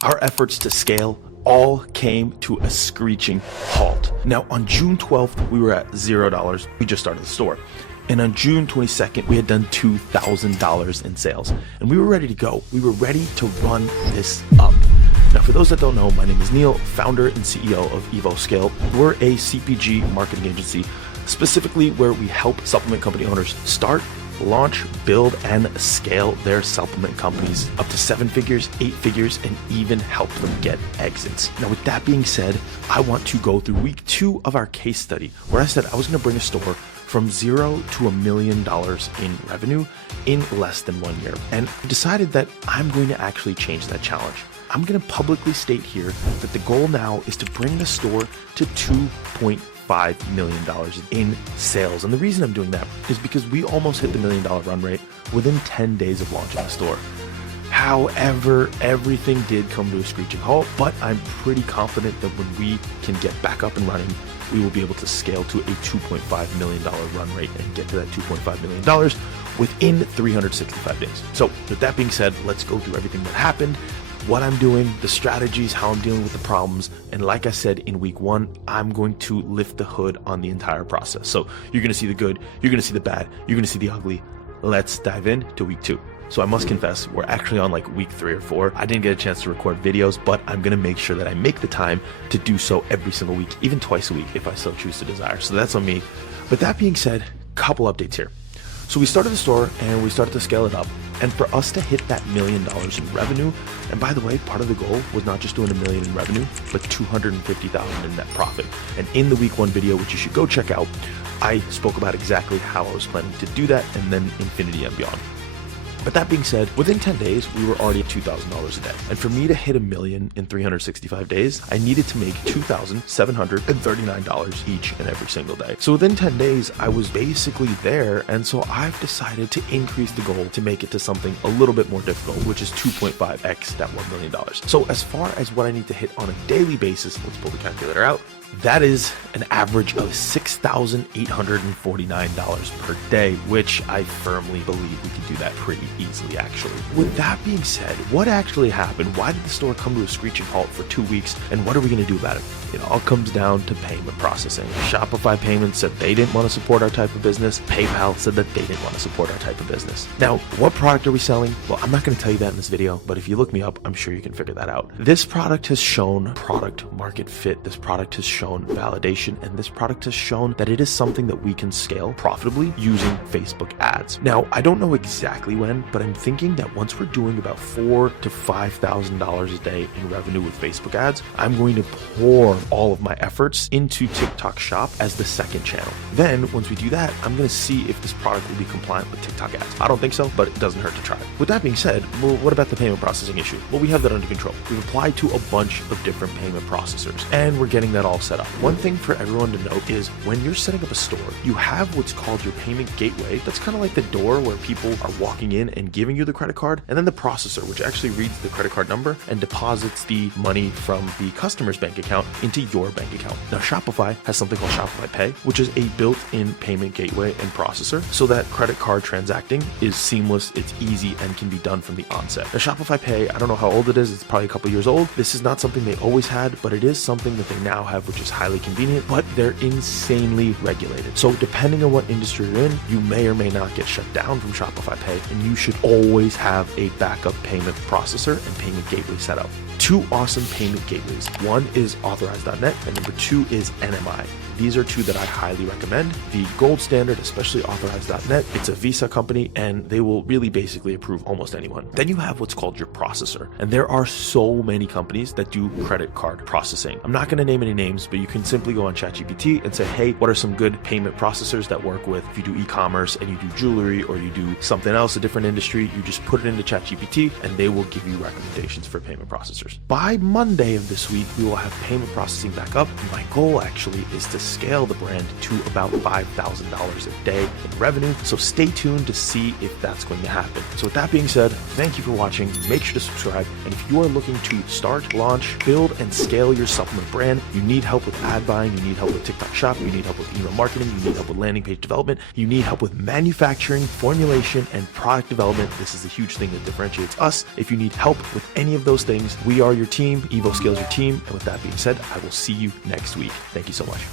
Our efforts to scale all came to a screeching halt. Now, on June 12th, we were at $0. We just started the store. And on June 22nd, we had done $2,000 in sales. And we were ready to go. We were ready to run this up. Now, for those that don't know, my name is Neil, founder and CEO of EvoScale. We're a CPG marketing agency, specifically where we help supplement company owners start, launch, build, and scale their supplement companies up to 7 figures, 8 figures, and even help them get exits. Now, with that being said, I want to go through week 2 of our case study, where I said I was going to bring a store from $0 to $1 million in revenue in less than 1 year. And I decided that I'm going to actually change that challenge. I'm going to publicly state here that the goal now is to bring the store to $2.5 million in sales. And the reason I'm doing that is because we almost hit the $1 million run rate within 10 days of launching the store. However, everything did come to a screeching halt, but I'm pretty confident that when we can get back up and running, we will be able to scale to a $2.5 million run rate and get to that $2.5 million within 365 days. So with that being said, let's go through everything that happened, what I'm doing, the strategies, how I'm dealing with the problems. And like I said, in week 1, I'm going to lift the hood on the entire process. So you're going to see the good, you're going to see the bad, you're going to see the ugly. Let's dive into week 2. So I must confess, we're actually on like week 3 or 4. I didn't get a chance to record videos, but I'm going to make sure that I make the time to do so every single week, even twice a week if I so choose to desire. So that's on me. But that being said, couple updates here. So we started the store and we started to scale it up. And for us to hit that $1 million in revenue, and by the way, part of the goal was not just doing $1 million in revenue, but $250,000 in net profit. And in the week 1 video, which you should go check out, I spoke about exactly how I was planning to do that and then infinity and beyond. But that being said, within 10 days, we were already at $2,000 a day. And for me to hit $1 million in 365 days, I needed to make $2,739 each and every single day. So within 10 days, I was basically there. And so I've decided to increase the goal to make it to something a little bit more difficult, which is 2.5x that $1 million. So as far as what I need to hit on a daily basis, let's pull the calculator out. That is an average of $6,849 per day, which I firmly believe we can do that pretty easily, actually. With that being said, what actually happened? Why did the store come to a screeching halt for 2 weeks? And what are we going to do about it? It all comes down to payment processing. Shopify Payments said they didn't want to support our type of business. PayPal said that they didn't want to support our type of business. Now, what product are we selling? Well, I'm not going to tell you that in this video, but if you look me up, I'm sure you can figure that out. This product has shown product market fit. This product has shown validation, and this product has shown that it is something that we can scale profitably using Facebook ads. Now, I don't know exactly when, but I'm thinking that once we're doing about $4,000 to $5,000 a day in revenue with Facebook ads, I'm going to pour all of my efforts into TikTok Shop as the second channel. Then once we do that, I'm going to see if this product will be compliant with TikTok ads. I don't think so, but it doesn't hurt to try. With that being said, well, what about the payment processing issue? Well, we have that under control. We've applied to a bunch of different payment processors, and we're getting that all set up. One thing for everyone to note is when you're setting up a store, you have what's called your payment gateway. That's kind of like the door where people are walking in and giving you the credit card, and then the processor, which actually reads the credit card number and deposits the money from the customer's bank account into your bank account. Now, Shopify has something called Shopify Pay, which is a built-in payment gateway and processor so that credit card transacting is seamless, it's easy, and can be done from the onset. Now, Shopify Pay, I don't know how old it is. It's probably a couple years old. This is not something they always had, but it is something that they now have, which is highly convenient, but they're insanely regulated. So depending on what industry you're in, you may or may not get shut down from Shopify Pay, and you should always have a backup payment processor and payment gateway set up. 2 awesome payment gateways. One is Authorize.net, and number 2 is NMI. These are 2 that I highly recommend. The gold standard, especially Authorize.net, it's a Visa company, and they will really basically approve almost anyone. Then you have what's called your processor, and there are so many companies that do credit card processing. I'm not going to name any names, but you can simply go on ChatGPT and say, hey, what are some good payment processors that work with, if you do e-commerce and you do jewelry or you do something else, a different industry, you just put it into ChatGPT and they will give you recommendations for payment processors. By Monday of this week, we will have payment processing back up. My goal actually is to scale the brand to about $5,000 a day in revenue. So stay tuned to see if that's going to happen. So with that being said, thank you for watching. Make sure to subscribe. And if you are looking to start, launch, build, and scale your supplement brand, you need help help with ad buying, you need help with TikTok Shop, you need help with email marketing, you need help with landing page development, you need help with manufacturing, formulation, and product development, this is the huge thing that differentiates us. If you need help with any of those things, we are your team. Evo Scale is your team. And with that being said, I will see you next week. Thank you so much.